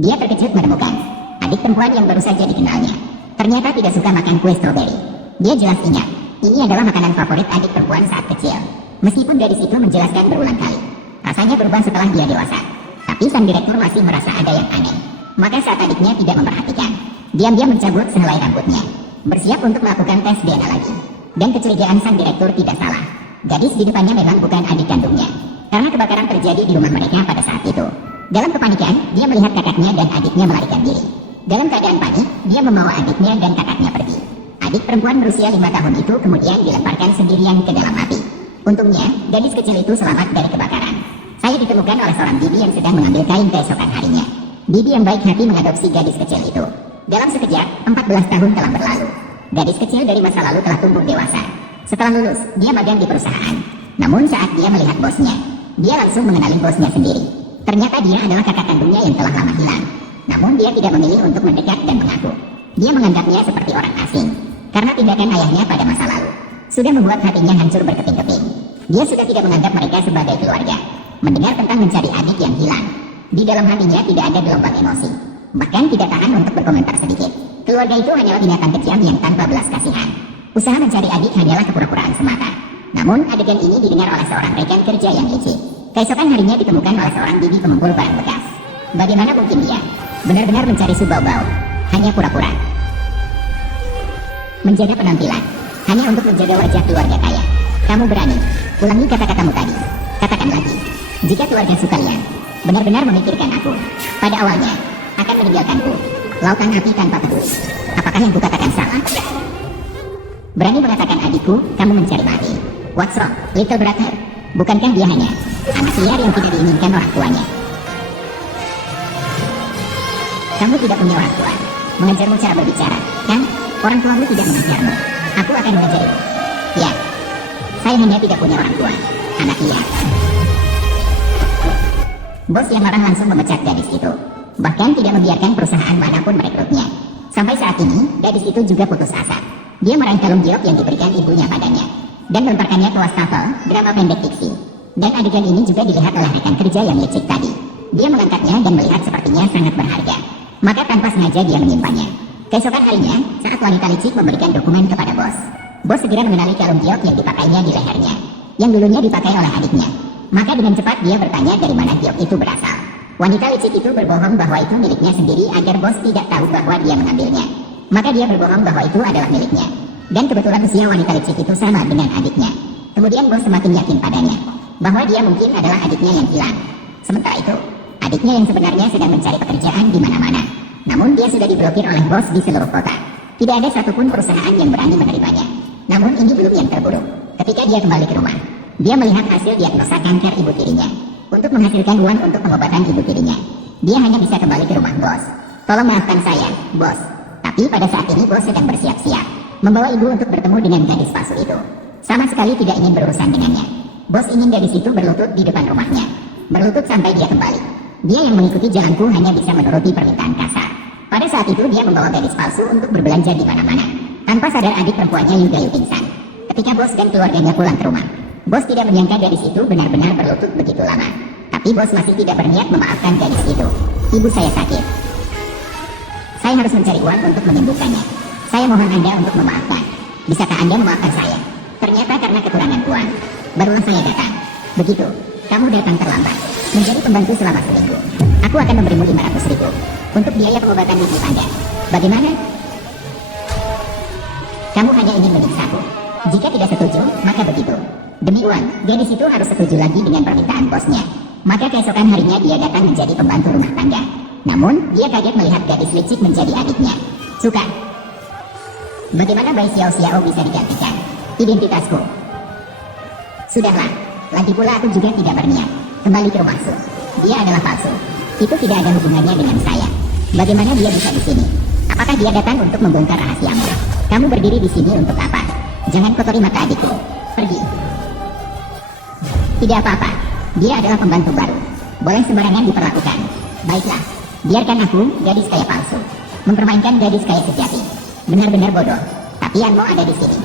Dia terkejut menemukan adik perempuan yang baru saja dikenalnya ternyata tidak suka makan kue stroberi. Dia jelas ingat, ini adalah makanan favorit adik perempuan saat kecil. Meskipun gadis itu menjelaskan berulang kali, rasanya berubah setelah dia dewasa. Tapi sang direktur masih merasa ada yang aneh. Maka saat adiknya tidak memperhatikan, diam-diam mencabut sehelai rambutnya, bersiap untuk melakukan tes DNA lagi. Dan kecurigaan sang direktur tidak salah. Gadis di depannya memang bukan adik kandungnya, karena kebakaran terjadi di rumah mereka pada saat itu. Dalam kepanikan, dia melihat kakaknya dan adiknya melarikan diri. Dalam keadaan panik, dia membawa adiknya dan kakaknya pergi. Adik perempuan berusia 5 tahun itu kemudian dilemparkan sendirian ke dalam api. Untungnya, gadis kecil itu selamat dari kebakaran. Saya ditemukan oleh seorang bibi yang sedang mengambil kain keesokan harinya. Bibi yang baik hati mengadopsi gadis kecil itu. Dalam sekejap, 14 tahun telah berlalu. Gadis kecil dari masa lalu telah tumbuh dewasa. Setelah lulus, dia magang di perusahaan. Namun saat dia melihat bosnya, dia langsung mengenali bosnya sendiri. Ternyata dia adalah kakak kandungnya yang telah lama hilang. Namun dia tidak memilih untuk mendekat dan mengaku. Dia menganggapnya seperti orang asing, karena tindakan ayahnya pada masa lalu sudah membuat hatinya hancur berkeping-keping. Dia sudah tidak menganggap mereka sebagai keluarga. Mendengar tentang mencari adik yang hilang, di dalam hatinya tidak ada gelombang emosi. Bahkan tidak tahan untuk berkomentar sedikit. Keluarga itu hanyalah binatang kejam yang tanpa belas kasihan. Usaha mencari adik hanyalah kepura-puraan semata. Namun adegan ini didengar oleh seorang rekan kerja yang licik. Keesokan harinya ditemukan oleh seorang bibi pengumpul barang bekas. Bagaimana mungkin dia benar-benar mencari subau-bau, hanya pura-pura menjaga penampilan, hanya untuk menjaga wajah keluarga kaya. Kamu berani ulangi kata-katamu tadi. Katakan lagi, jika keluarga sekalian benar-benar memikirkan aku, pada awalnya akan meninggalkanku lautan api tanpa peduli. Apakah yang kukatakan salah? Berani mengatakan adikku, kamu mencari mati. What's wrong, little brother? Bukankah dia hanya anak liar yang tidak diinginkan orang tuanya? Kamu tidak punya orang tua mengajarmu cara berbicara, kan? Orang tuamu tidak mengajarmu. Aku akan mengajarimu. Ya, saya hanya tidak punya orang tua, anak liar. Bos yang marah langsung memecat gadis itu. Bahkan tidak membiarkan perusahaan manapun merekrutnya. Sampai saat ini, gadis itu juga putus asa. Dia meraih kalung giok yang diberikan ibunya padanya dan melemparkannya ke wastafel drama pendek fiksi. Dan adegan ini juga dilihat oleh rekan kerja yang licik tadi. Dia mengangkatnya dan melihat sepertinya sangat berharga. Maka tanpa sengaja dia menyimpannya. Keesokan harinya, saat wanita licik memberikan dokumen kepada bos, bos segera mengenali kalung giok yang dipakainya di lehernya, yang dulunya dipakai oleh adiknya. Maka dengan cepat dia bertanya dari mana giok itu berasal. Wanita licik itu berbohong bahwa itu miliknya sendiri agar bos tidak tahu bahwa dia mengambilnya. Maka dia berbohong bahwa itu adalah miliknya. Dan kebetulan usia wanita licik itu sama dengan adiknya. Kemudian bos semakin yakin padanya bahwa dia mungkin adalah adiknya yang hilang. Sementara itu, adiknya yang sebenarnya sedang mencari pekerjaan di mana-mana. Namun dia sudah diblokir oleh bos di seluruh kota. Tidak ada satupun perusahaan yang berani menerimanya. Namun ini belum yang terburuk. Ketika dia kembali ke rumah, dia melihat hasil diagnosa kanker ibu tirinya. Untuk menghasilkan uang untuk pengobatan ibu tirinya, dia hanya bisa kembali ke rumah bos. Tolong maafkan saya, bos. Tapi pada saat ini bos sedang bersiap-siap membawa ibu untuk bertemu dengan gadis palsu itu. Sama sekali tidak ingin berurusan dengannya. Bos ingin gadis itu berlutut di depan rumahnya, berlutut sampai dia kembali. Dia yang mengikuti jalanku hanya bisa menuruti permintaan kasar. Pada saat itu dia membawa gadis palsu untuk berbelanja di mana-mana. Tanpa sadar adik perempuannya Yudayu pingsan. Ketika bos dan keluarganya pulang ke rumah, bos tidak menyangka gadis itu benar-benar berlutut begitu lama. Tapi bos masih tidak berniat memaafkan gadis itu. Ibu saya sakit. Saya harus mencari uang untuk menyembuhkannya. Saya mohon Anda untuk memaafkan. Bisakah Anda memaafkan saya? Ternyata karena kekurangan uang, barulah saya datang. Begitu, kamu datang terlambat. Menjadi pembantu selama seminggu. Aku akan memberimu 500.000 untuk biaya pengobatan ibu Anda. Bagaimana? Kamu hanya ingin menyiksaku. Jika tidak setuju, maka begitu. Demi uang, gadis itu harus setuju lagi dengan permintaan bosnya. Maka keesokan harinya dia datang menjadi pembantu rumah tangga. Namun, dia kaget melihat gadis licik menjadi adiknya. Suka. Bagaimana Bai Xiao Xiao bisa digantikan identitasku? Sudahlah, lagi pula aku juga tidak berniat kembali ke rumahku. Dia adalah palsu. Itu tidak ada hubungannya dengan saya. Bagaimana dia bisa di sini? Apakah dia datang untuk membongkar rahasiamu? Kamu berdiri di sini untuk apa? Jangan kotori mata adikku. Pergi. Tidak apa-apa. Dia adalah pembantu baru. Boleh sembarangan diperlakukan. Baiklah. Biarkan aku, gadis kaya palsu, mempermainkan gadis kaya sejati. Benar-benar bodoh. Tapi Anmo ada di sini.